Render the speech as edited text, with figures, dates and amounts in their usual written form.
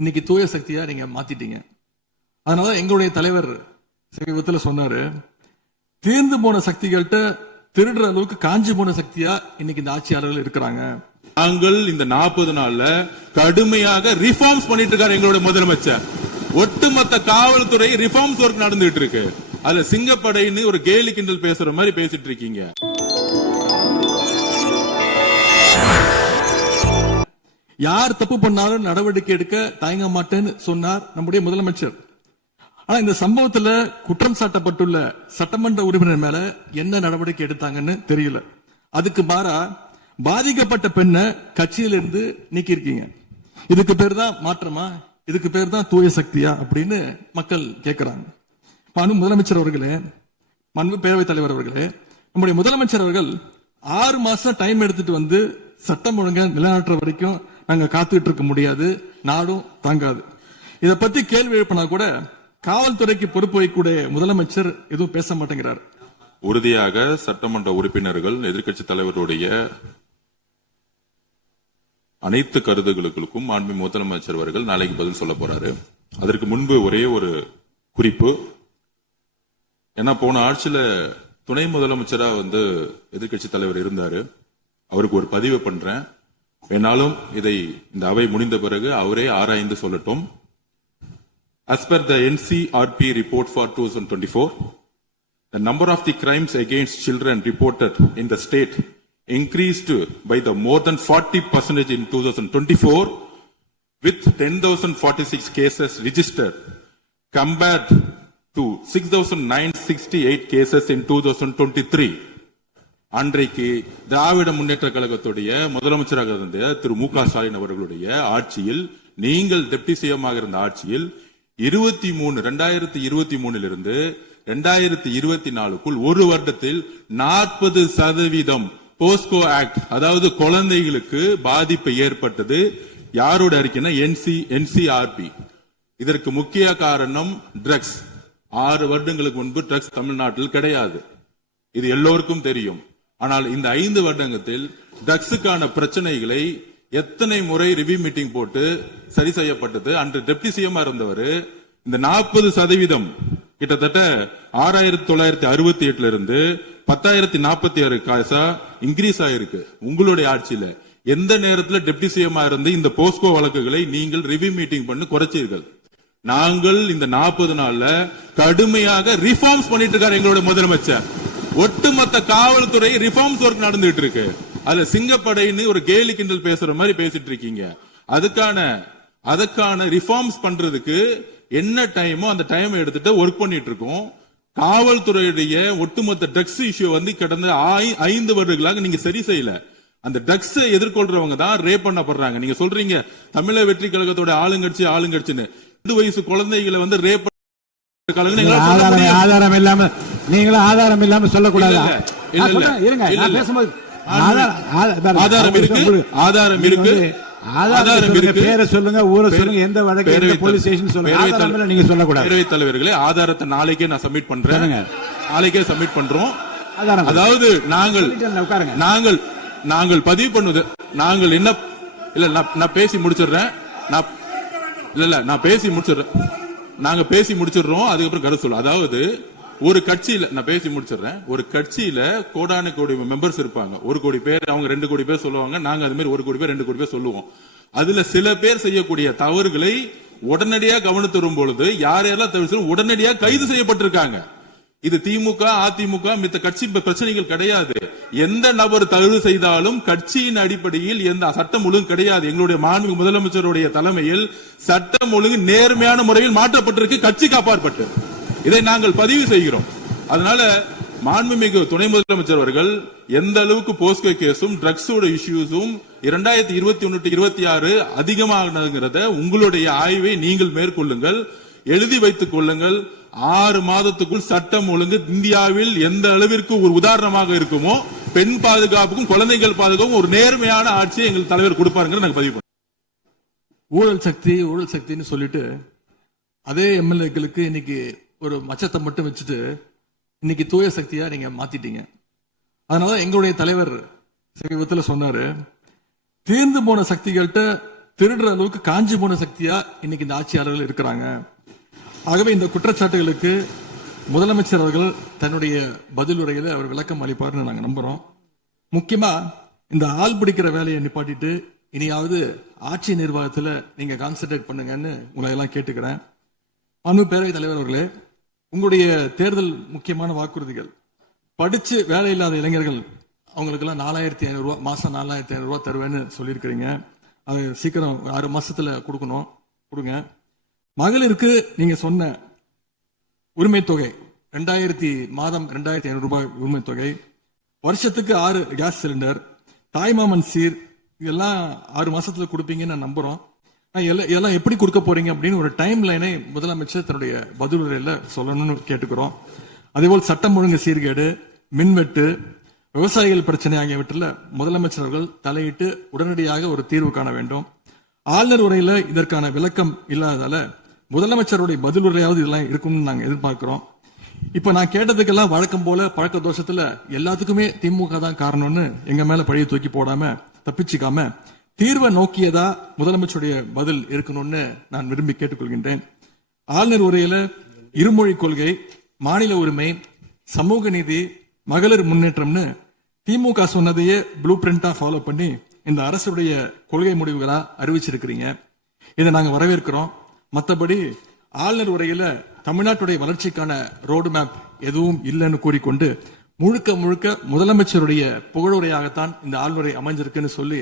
இன்னைக்கு தூய சக்தியா நீங்க மாத்திட்டீங்க. அதனால எங்களுடைய தலைவர் சமீபத்தில் சொன்னாரு, தீர்ந்து போன சக்திகள்கிட்ட திருடுற அளவுக்கு காஞ்சி போன சக்தியா இன்னைக்கு இந்த ஆட்சியாளர்கள் இருக்கிறாங்க. நாங்கள் இந்த 40 நாள்ல கடுமையாக ரிஃபார்ம்ஸ் பண்ணிட்டு இருக்காரு எங்களுடைய முதலமைச்சர். ஒட்டுமொத்த காவல்துறை ரிஃபார்ம்ஸ் ஒர்க் நடந்துட்டு இருக்கு. அதுல சிங்கப்படைன்னு ஒரு கேலி கிண்டல் பேசுற மாதிரி பேசிட்டு இருக்கீங்க. யார் தப்பு பண்ணாலும் நடவடிக்கை எடுக்க தயங்க மாட்டேன்னு சொன்னார் நம்முடைய முதலமைச்சர். ஆனா இந்த சம்பவத்துல குற்றம் சாட்டப்பட்டுள்ள சட்டமன்ற உறுப்பினர் மேல என்ன நடவடிக்கை எடுத்தாங்கன்னு தெரியல. அதுக்கு மாறா பாதிக்கப்பட்ட பெண்ணை கட்சியிலிருந்து நீக்கி இருக்கீங்க. இதுக்கு பேர் தான் மாற்றமா? இதுக்கு பேர் தான் தூய சக்தியா அப்படின்னு மக்கள் கேட்கிறாங்க. முதலமைச்சர் அவர்களே, பேரவைத் தலைவர் அவர்களே, நம்முடைய முதலமைச்சர் அவர்கள் 6 மாசம் டைம் எடுத்துட்டு வந்து சட்டம் ஒழுங்கை நிலைநாட்டுற வரைக்கும் நாங்க காத்துக்கிட்டு இருக்க முடியாது, நாடும் தாங்காது. இத பத்தி கேள்வி எழுப்பினா கூட காவல்துறைக்கு பொறுப்பு வைக்கக்கூடிய முதலமைச்சர் எதுவும் பேச மாட்டேங்கிறார். உறுதியாக சட்டமன்ற உறுப்பினர்கள் எதிர்க்கட்சி தலைவருடைய அனைத்து கருத்துகளுக்கும் மாண்புமிகு முதலமைச்சர் அவர்கள் நாளைக்கு பதில் சொல்ல போறாரு. அதற்கு முன்பு ஒரே ஒரு குறிப்பு. ஏன்னா போன ஆட்சியில துணை முதலமைச்சரா எதிர்க்கட்சி தலைவர் இருந்தாரு. அவருக்கு ஒரு பதிவு பண்றேன். வேணாலும் இதை இந்த அவை முடிந்த பிறகு அவரே ஆராய்ந்து சொல்லட்டும். As per the NCRP report for 2024, the number of the crimes against children reported in the state increased by the more than 40% in 2024, with 10,046 cases registered compared to 6,968 cases in 2023. அன்றைக்கு திராவிட முன்னேற்ற கழகத்துடைய முதலமைச்சராக இருந்த திரு மு.க. ஸ்டாலின் அவர்களுடைய ஆட்சியில், நீங்கள் டெப்டி சிஎம்மாக இருந்த ஆட்சியில் 2023 இருந்து 2024க்குள் ஒரு வருடத்தில் 40% போஸ்கோ ஆக்ட், அதாவது குழந்தைகளுக்கு பாதிப்பு ஏற்பட்டது. யாரோட அறிக்கைன்னா NCRP. இதற்கு முக்கிய காரணம் ட்ரக்ஸ். 6 வருடங்களுக்கு முன்பு ட்ரக்ஸ் தமிழ்நாட்டில் கிடையாது, இது எல்லோருக்கும் தெரியும். ஆனால் இந்த 5 வருடத்தில் ட்ரக்ஸுக்கான பிரச்சனைகளை எத்தனை முறை ரிவ்யூ மீட்டிங் போட்டு சரி செய்யப்பட்டது. அன்று டெப்டி சிஎம் இருந்தவர் இந்த 40% கிட்டத்தட்ட 6,968 இருந்து 10,046 காசா இன்கிரீஸ் ஆயிருக்கு. உங்களுடைய ஆட்சியில எந்த நேரத்தில் டெப்டி சிஎம் இருந்து இந்த போஸ்கோ வழக்குகளை நீங்கள் ரிவ்யூ மீட்டிங் பண்ணி குறைச்சீர்கள்? நாங்கள் இந்த 40 நாள்ல கடுமையாக ரிஃபார்ம்ஸ் பண்ணிட்டு இருக்காரு எங்களுடைய முதலமைச்சர். ஒட்டுமொத்த காவல்துறை ரிஃபார்ம்ஸ் ஒர்க் நடந்துட்டு இருக்கு. அதுல சிங்கப்படைன்னு ஒரு கேலி கிண்டல் பேசுற மாதிரி பேசிட்டு இருக்கீங்க. அதுக்கான ரிஃபார்ம்ஸ் பண்றதுக்கு என்ன டைமோ அந்த டைம் எடுத்துட்டு ஒர்க் பண்ணிட்டு இருக்கோம். காவல்துறையுடைய ஒட்டுமொத்த ட்ரக்ஸ் இஷ்யூ கடந்த 5 வருடங்களாக நீங்க சரி செய்யல. அந்த ட்ரக்ஸ் எதிர்கொள்றவங்க தான் ரேப் பண்ணப்படுறாங்க. நீங்க சொல்றீங்க தமிழக வெற்றி கழகத்தோட ஆளுங்கட்சின்னு. 2 வயசு குழந்தைகளை ரேப் ஆதாரம் இல்லாம நீங்களும் ஆதாரம் இல்லாம சொல்லக்கூடாது. பேரை சொல்லுங்க, ஊரை சொல்லுங்க, எந்த வழக்கு போலீஸ் ஸ்டேஷன் சொல்லுங்க. நீங்க சொல்லக்கூடாது. பேரவைத் தலைவர்களே, ஆதாரத்தை நாளைக்கே நான் சப்மிட் பண்றேன். நாளைக்கே சப்மிட் பண்றோம். அதாவது நாங்கள் பதிவு பண்ணுவது, நாங்கள் என்ன இல்ல நான் பேசி முடிச்சிடுறேன். நான் பேசி முடிச்சிடுறேன். நாங்க பேசி முடிச்சிடுறோம், அதுக்கப்புறம் கருத்து சொல்ல. அதாவது ஒரு கட்சியில நான் பேசி முடிச்சிடுறேன். ஒரு கட்சியில கோடான கோடி மெம்பர்ஸ் இருப்பாங்க. 1 கோடி பேர், அவங்க 2 கோடி பேர் சொல்லுவாங்க. நாங்க அது மாதிரி 1 கோடி பேர் 2 கோடி பேர் சொல்லுவோம். அதுல சில பேர் செய்யக்கூடிய தவறுகளை உடனடியாக கவனித்து வரும் பொழுது யாரெல்லாம் தவறு உடனடியாக கைது செய்யப்பட்டிருக்காங்க. இது திமுக, அதிமுக மித்த கட்சி பிரச்சனைகள் கிடையாது. எந்த நபர் தவறு செய்தாலும் கட்சியின் அடிப்படையில் எந்த சட்டம் ஒழுங்கு கிடையாது. எங்களுடைய மாண்புமிகு முதலமைச்சருடைய தலைமையில் சட்டம் ஒழுங்கு நேர்மையான முறையில் மாற்றப்பட்டிருக்கு, கட்சிக்கு அப்பாற்பட்டு. இதை நாங்கள் பதிவு செய்கிறோம். அதனால மாண்புமிகு துணை முதலமைச்சர் அவர்கள் எந்த அளவுக்கு போஸ்கோ கேஸும் ட்ரக்ஸோட இஷ்யூஸும் 2021-26 அதிகமாகிறத உங்களுடைய ஆய்வை நீங்கள் மேற்கொள்ளுங்கள், எழுதி வைத்துக் கொள்ளுங்கள். 6 மாதத்துக்குள் சட்டம் ஒழுங்கு இந்தியாவில் எந்த அளவிற்கு ஒரு உதாரணமாக இருக்குமோ, பெண் பாதுகாப்புக்கும் குழந்தைகள் பாதுகாப்புக்கும் ஒரு நேர்மையான ஆட்சியை எங்கள் தலைவர் கொடுப்பாருங்க. நாங்கள் பதிவு பண்ணோம். ஊழல் சக்தின்னு சொல்லிட்டு அதே எம்எல்ஏக்களுக்கு இன்னைக்கு ஒரு மச்சத்தை மட்டும் வச்சுட்டு இன்னைக்கு தூய சக்தியா நீங்க மாத்திட்டீங்க. அதனால எங்களுடைய தலைவர் சமீபத்தில் சொன்னாரு, தீர்ந்து போன சக்திகள்கிட்ட திருடுற அளவுக்கு காஞ்சி போன சக்தியா இன்னைக்கு இந்த ஆட்சியாளர்கள் இருக்கிறாங்க. ஆகவே இந்த குற்றச்சாட்டுகளுக்கு முதலமைச்சர் அவர்கள் தன்னுடைய பதில் உரையில அவர் விளக்கம் அளிப்பார்னு நாங்க நம்புறோம். முக்கியமா இந்த ஆள் பிடிக்கிற வேலையை நிப்பாட்டிட்டு இனியாவது ஆட்சி நிர்வாகத்துல நீங்க கான்சென்ட்ரேட் பண்ணுங்கன்னு உங்களை எல்லாம் கேட்டுக்கிறேன். அன்பு பேரவைத் தலைவர் அவர்களே, உங்களுடைய தேர்தல் முக்கியமான வாக்குறுதிகள் படிச்சு வேலை இல்லாத இளைஞர்கள் அவங்களுக்கு எல்லாம் 4,500 ரூபாய் மாசம் 4,500 ரூபாய் தருவேன்னு சொல்லியிருக்கிறீங்க. அது சீக்கிரம் 6 மாசத்துல கொடுங்க. மகளிருக்கு நீங்க சொன்ன உரிமை தொகை 2,500 ரூபாய் உரிமை தொகை, வருஷத்துக்கு 6 கேஸ் சிலிண்டர், தாய்மாமன் சீர், இதெல்லாம் 6 மாசத்துல கொடுப்பீங்கன்னு நான் நம்புறோம். எல்லாம் எப்படி கொடுக்க போறீங்க அப்படின்னு ஒரு டைம் லைனை முதலமைச்சர் தன்னுடைய பதிலுரையில சொல்லணும்னு கேட்டுக்கிறோம். அதேபோல் சட்டம் ஒழுங்கு சீர்கேடு, மின்வெட்டு, விவசாயிகள் பிரச்சனை ஆகியவற்றில் முதலமைச்சர் அவர்கள் தலையிட்டு உடனடியாக ஒரு தீர்வு காண வேண்டும். ஆளுநர் உரையில இதற்கான விளக்கம் இல்லாததால முதலமைச்சருடைய பதில் உரையாவது இதெல்லாம் இருக்கும்னு நாங்க எதிர்பார்க்கிறோம். இப்ப நான் கேட்டதுக்கெல்லாம் வழக்கம் போல பழக்க தோஷத்துல எல்லாத்துக்குமே திமுக தான் காரணம்னு எங்க மேல பழிய தூக்கி போடாம தப்பிச்சுக்காம தீர்வை நோக்கியதா முதலமைச்சருடைய பதில் இருக்கணும்னு நான் விரும்பி கேட்டுக்கொள்கின்றேன். ஆளுநர் உரையில இருமொழி கொள்கை, மாநில உரிமை, சமூக நீதி, மகளிர் முன்னேற்றம்னு திமுக சொன்னதையே ப்ளூ பிரிண்டா ஃபாலோ பண்ணி இந்த அரசுடைய கொள்கை முடிவுகளா அறிவிச்சிருக்கிறீங்க. இதை நாங்க வரவேற்கிறோம். மற்றபடி ஆளுநர் உரையில தமிழ்நாட்டுடைய வளர்ச்சிக்கான ரோடு மேப் எதுவும் இல்லைன்னு கூறிக்கொண்டு முழுக்க முதலமைச்சருடைய புகழுரையாகத்தான் இந்த ஆளுநரை அமைஞ்சிருக்குன்னு சொல்லி